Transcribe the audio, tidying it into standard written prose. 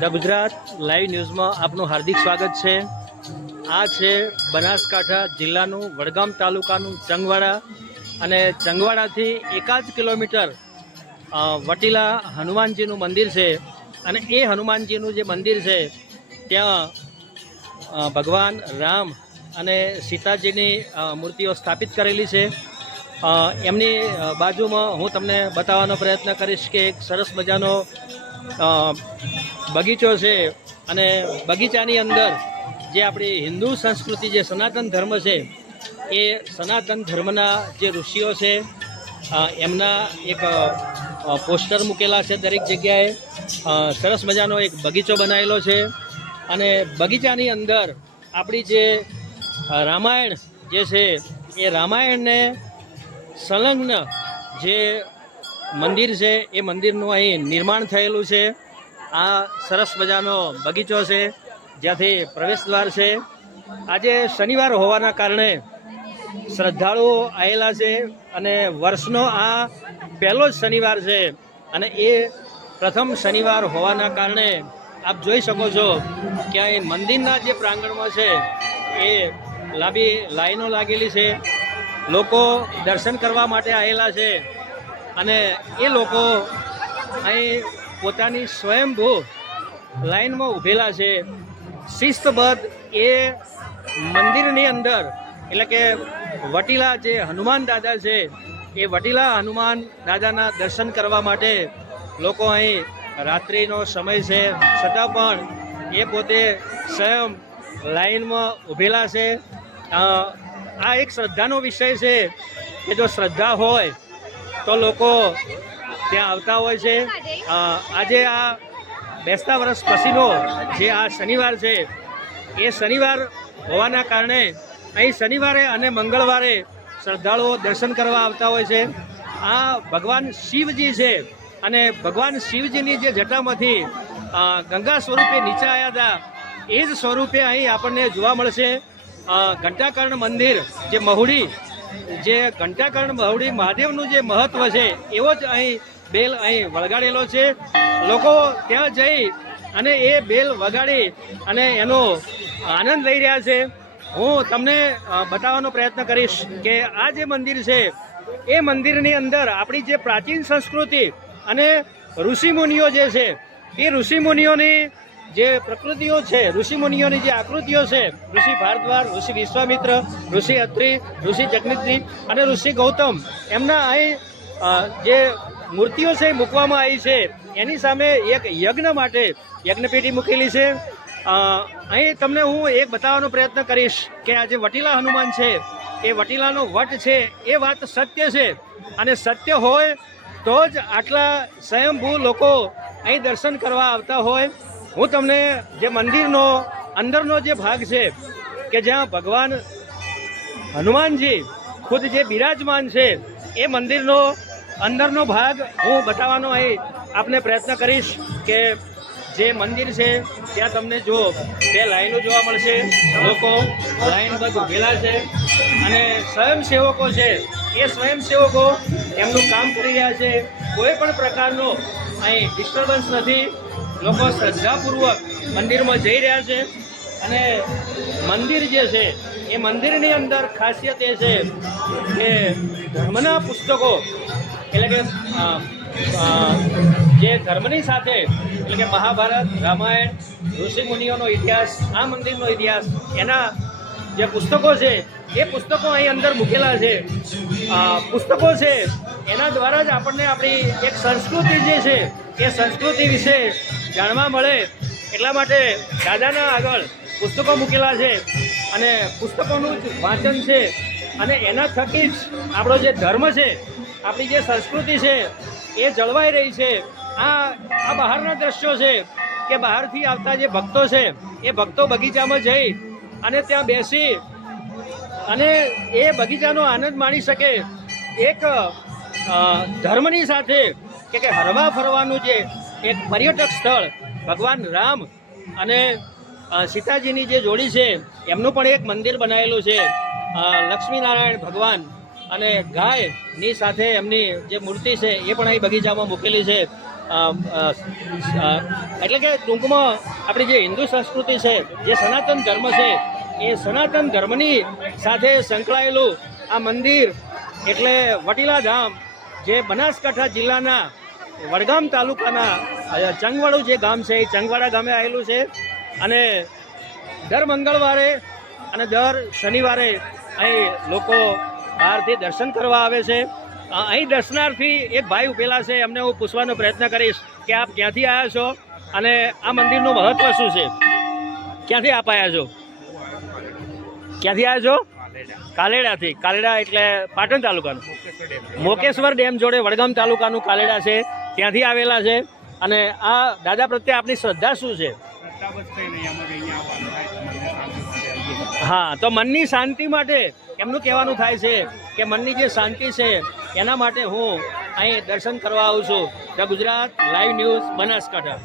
The Gujarat live ન્યૂઝમાં આપનું હાર્દિક સ્વાગત છે। આ છે બનાસકાંઠા જિલ્લાનું વડગામ તાલુકાનું ચંગવાડા અને ચંગવાડાથી 1 કિલોમીટર વટીલા હનુમાનજીનું મંદિર છે અને એ હનુમાનજીનું જે મંદિર છે ત્યાં ભગવાન રામ અને સીતાજીની મૂર્તિઓ સ્થાપિત કરેલી છે। એમની બાજુમાં હું તમને બતાવવાનો પ્રયત્ન કરીશ કે એક સરસ મજાનો બગીચો છે અને બગીચાની અંદર જે આપણી હિન્દુ સંસ્કૃતિ જે સનાતન ધર્મ છે એ સનાતન ધર્મના જે ઋષિઓ છે એમના એક પોસ્ટર મૂકેલા છે દરેક જગ્યાએ। સરસ મજાનો એક બગીચો બનાવેલો છે અને બગીચાની અંદર આપણી જે રામાયણ જે છે એ રામાયણને સંલગ્ન જે મંદિર છે એ મંદિરનું અહીં નિર્માણ થયેલું છે। આ સરસ મજાનો બગીચો છે જ્યાંથી પ્રવેશદ્વાર છે। આજે શનિવાર હોવાના કારણે શ્રદ્ધાળુઓ આવેલા છે અને વર્ષનો આ પહેલો જ શનિવાર છે અને એ પ્રથમ શનિવાર હોવાના કારણે આપ જોઈ શકો છો કે અહીં મંદિરના જે પ્રાંગણમાં છે એ લાંબી લાઈનો લાગેલી છે। લોકો દર્શન કરવા માટે આવેલા છે અને એ લોકો અહીં પોતાની સ્વયંભૂ લાઈનમાં ઊભેલા છે। શિસ્તબદ્ધ એ મંદિરની અંદર એટલે કે વટીલા જે હનુમાન દાદા છે એ વટીલા હનુમાન દાદાના દર્શન કરવા માટે લોકો અહીં રાત્રિનો સમય છે છતાં પણ એ પોતે સ્વયં લાઈનમાં ઊભેલા છે। આ એક શ્રદ્ધાનો વિષય છે કે જો શ્રદ્ધા હોય તો લોકો ત્યાં આવતા હોય છે। આજે આ બેસતા વર્ષ પછીનો જે આ શનિવાર છે એ શનિવાર હોવાના કારણે અહીં શનિવારે અને મંગળવારે શ્રદ્ધાળુઓ દર્શન કરવા આવતા હોય છે। આ ભગવાન શિવજી છે અને ભગવાન શિવજીની જે જટામાંથી ગંગા સ્વરૂપે નીચે આવ્યા હતા એ જ સ્વરૂપે અહીં આપણને જોવા મળશે। ઘંટાકર્ણ મંદિર જે મહુડી જે ઘંટાકર્ણ મહુડી મહાદેવનું જે મહત્વ છે એવો જ અહીં બેલ અહીં વળગાડેલો છે। લોકો ત્યાં જઈ અને એ બેલ વગાડી અને એનો આનંદ લઈ રહ્યા છે। હું તમને બતાવવાનો પ્રયત્ન કરીશ કે આ જે મંદિર છે એ મંદિરની અંદર આપણી જે પ્રાચીન સંસ્કૃતિ અને ઋષિમુનિઓ જે છે એ ઋષિમુનિઓની જે પ્રકૃતિઓ છે ઋષિમુનિઓની જે આકૃતિઓ છે ઋષિ ભારદ્વાર, ઋષિ વિશ્વામિત્ર, ઋષિ અત્રિ, ઋષિ જગનિદ્રી અને ઋષિ ગૌતમ એમના અહીં જે મૂર્તિઓ છે એ મૂકવામાં આવી છે। એની સામે એક યજ્ઞ માટે યજ્ઞપેટી મૂકેલી છે। અહીં તમને હું એક બતાવવાનો પ્રયત્ન કરીશ કે આ જે વટીલા હનુમાન છે એ વટીલાનો વટ છે એ વાત સત્ય છે અને સત્ય હોય તો જ આટલા સ્વયંભૂ લોકો અહીં દર્શન કરવા આવતા હોય। હું તમને જે મંદિરનો અંદરનો જે ભાગ છે કે જ્યાં ભગવાન હનુમાનજી ખુદ જે બિરાજમાન છે એ મંદિરનો અંદરનો ભાગ હું બતાવવાનો અહીં આપને પ્રયત્ન કરીશ કે જે મંદિર છે ત્યાં તમને જો બે લાઈનો જોવા મળશે। લોકો લાઈનબદ્ધ ઊભેલા છે અને સ્વયંસેવકો છે એ સ્વયંસેવકો એમનું કામ કરી રહ્યા છે। કોઈ પણ પ્રકારનો અહીં ડિસ્ટર્બન્સ નથી। લોકો શ્રદ્ધાપૂર્વક મંદિરમાં જઈ રહ્યા છે અને મંદિર જે છે એ મંદિરની અંદર ખાસિયત એ છે કે ધર્મના પુસ્તકો એટલે કે જે ધર્મની સાથે એટલે કે મહાભારત, રામાયણ, ઋષિમુનિઓનો ઇતિહાસ, આ મંદિરનો ઇતિહાસ એના જે પુસ્તકો છે એ પુસ્તકો અહીં અંદર મૂકેલા છે। પુસ્તકો છે એના દ્વારા જ આપણને આપણી એક સંસ્કૃતિ જે છે એ સંસ્કૃતિ વિશે જાણવા મળે એટલા માટે દાદાના આગળ પુસ્તકો મૂકેલા છે અને પુસ્તકોનું જ વાંચન છે અને એના થકી જ આપણો જે ધર્મ છે આપણી જે સંસ્કૃતિ છે એ જળવાઈ રહી છે। આ બહારના દ્રશ્યો છે કે બહારથી આવતા જે ભક્તો છે એ ભક્તો બગીચામાં જઈ અને ત્યાં બેસી અને એ બગીચાનો આનંદ માણી શકે। એક ધર્મની સાથે કે હરવા ફરવાનું જે એક પર્યટક સ્થળ ભગવાન રામ અને સીતાજીની જે જોડી છે એમનું પણ એક મંદિર બનાવેલું છે। લક્ષ્મીનારાયણ ભગવાન અને ગાયની સાથે એમની જે મૂર્તિ છે એ પણ અહીં બગીચામાં મૂકેલી છે। એટલે કે ટૂંકમાં આપણી જે હિન્દુ સંસ્કૃતિ છે, જે સનાતન ધર્મ છે, એ સનાતન ધર્મની સાથે સંકળાયેલું આ મંદિર એટલે વટીલા ધામ, જે બનાસકાંઠા જિલ્લાના વડગામ તાલુકાના ચંગવાડું જે ગામ છે એ ચંગવાડા ગામે આવેલું છે. અને દર મંગળવારે અને દર શનિવારે અહીં લોકો બહારથી દર્શન કરવા આવે છે. અહીં દર્શનાર્થી એક ભાઈ ઉભેલા છે, એમને હું પૂછવાનો પ્રયત્ન કરીશ કે આપ ક્યાંથી આવ્યા છો અને આ મંદિરનું મહત્વ શું છે? ક્યાંથી આપ આવ્યા છો? ક્યાંથી આવ્યા છો? કાલેડાથી. કાલેડા એટલે પાટણ તાલુકાનું મોકેશ્વર ડેમ જોડે વડગામ તાલુકાનું કાલેડા છે, ત્યાંથી આવેલા છે. અને આ દાદા પ્રત્યે આપની શ્રદ્ધા શું છે? હા, તો મનની શાંતિ માટે એમનું કહેવાનું થાય છે કે મનની જે શાંતિ છે એના માટે હું અહીં દર્શન કરવા આવું છું. The Gujarat live news Banaskantha.